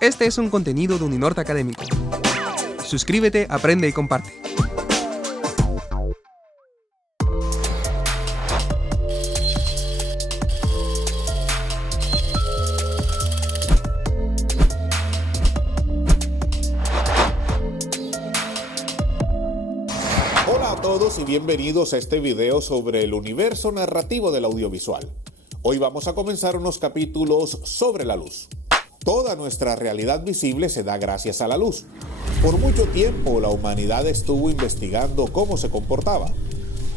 Este es un contenido de Uninorte Académico. Suscríbete, aprende y comparte. Hola a todos y bienvenidos a este video sobre el universo narrativo del audiovisual. Hoy vamos a comenzar unos capítulos sobre la luz. Toda nuestra realidad visible se da gracias a la luz. Por mucho tiempo la humanidad estuvo investigando cómo se comportaba.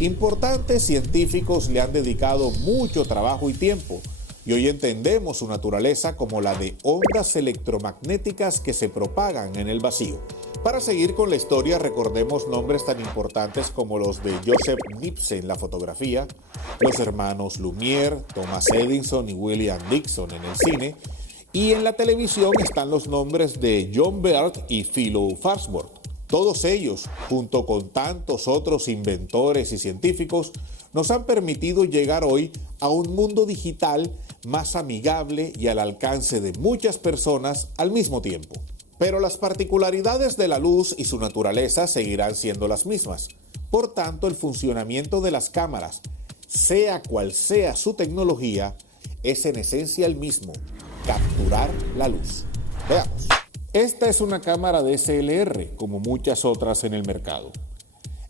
Importantes científicos le han dedicado mucho trabajo y tiempo, y hoy entendemos su naturaleza como la de ondas electromagnéticas que se propagan en el vacío. Para seguir con la historia, recordemos nombres tan importantes como los de Joseph Niepce en la fotografía, los hermanos Lumière, Thomas Edison y William Dickson en el cine, y en la televisión están los nombres de John Bird y Philo Farnsworth. Todos ellos, junto con tantos otros inventores y científicos, nos han permitido llegar hoy a un mundo digital más amigable y al alcance de muchas personas al mismo tiempo. Pero las particularidades de la luz y su naturaleza seguirán siendo las mismas. Por tanto, el funcionamiento de las cámaras, sea cual sea su tecnología, es en esencia el mismo: capturar la luz. Veamos. Esta es una cámara DSLR, como muchas otras en el mercado.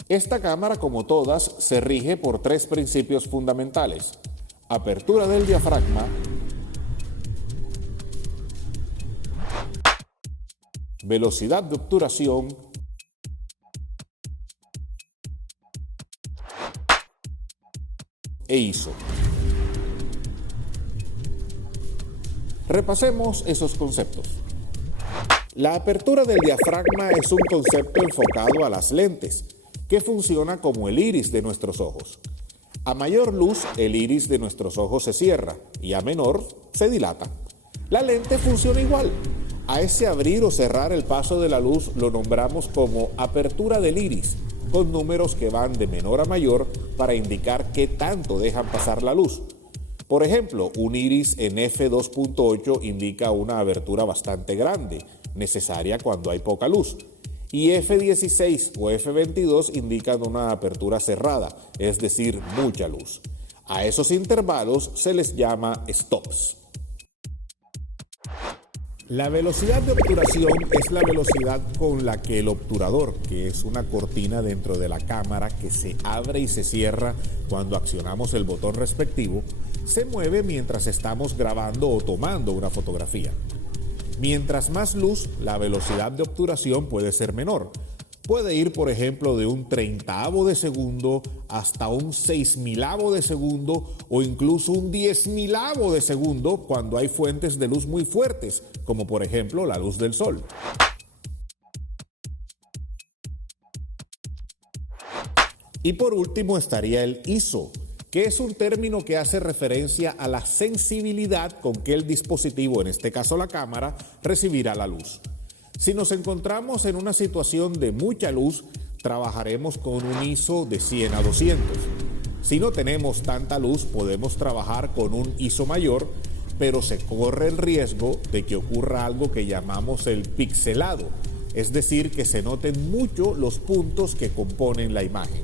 Esta cámara, como todas, se rige por tres principios fundamentales: apertura del diafragma, velocidad de obturación e ISO. Repasemos esos conceptos. La apertura del diafragma es un concepto enfocado a las lentes, que funciona como el iris de nuestros ojos. A mayor luz, el iris de nuestros ojos se cierra y a menor, se dilata. La lente funciona igual. A ese abrir o cerrar el paso de la luz lo nombramos como apertura del iris, con números que van de menor a mayor para indicar qué tanto dejan pasar la luz. Por ejemplo, un iris en f2.8 indica una abertura bastante grande, necesaria cuando hay poca luz, y f16 o f22 indican una apertura cerrada, es decir, mucha luz. A esos intervalos se les llama stops. La velocidad de obturación es la velocidad con la que el obturador, que es una cortina dentro de la cámara que se abre y se cierra cuando accionamos el botón respectivo, se mueve mientras estamos grabando o tomando una fotografía. Mientras más luz, la velocidad de obturación puede ser menor. Puede ir, por ejemplo, de un 30avo de segundo hasta un 6.000avo de segundo o incluso un 10.000avo de segundo cuando hay fuentes de luz muy fuertes, como por ejemplo la luz del sol. Y por último estaría el ISO, que es un término que hace referencia a la sensibilidad con que el dispositivo, en este caso la cámara, recibirá la luz. Si nos encontramos en una situación de mucha luz, trabajaremos con un ISO de 100 a 200. Si no tenemos tanta luz, podemos trabajar con un ISO mayor, pero se corre el riesgo de que ocurra algo que llamamos el pixelado, es decir, que se noten mucho los puntos que componen la imagen.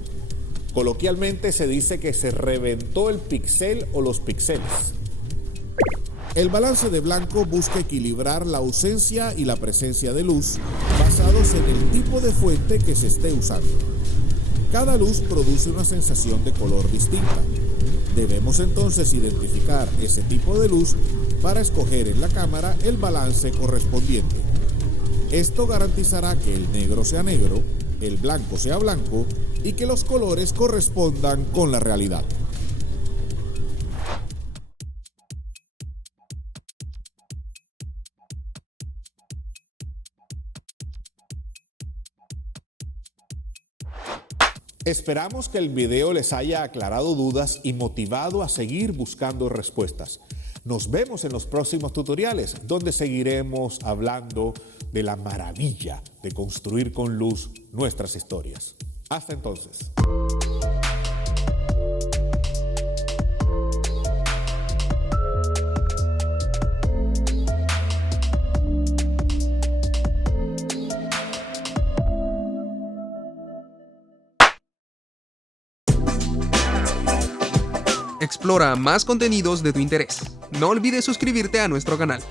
Coloquialmente se dice que se reventó el píxel o los píxeles. El balance de blanco busca equilibrar la ausencia y la presencia de luz basados en el tipo de fuente que se esté usando. Cada luz produce una sensación de color distinta. Debemos entonces identificar ese tipo de luz para escoger en la cámara el balance correspondiente. Esto garantizará que el negro sea negro, el blanco sea blanco y que los colores correspondan con la realidad. Esperamos que el video les haya aclarado dudas y motivado a seguir buscando respuestas. Nos vemos en los próximos tutoriales, donde seguiremos hablando de la maravilla de construir con luz nuestras historias. Hasta entonces. Explora más contenidos de tu interés. No olvides suscribirte a nuestro canal.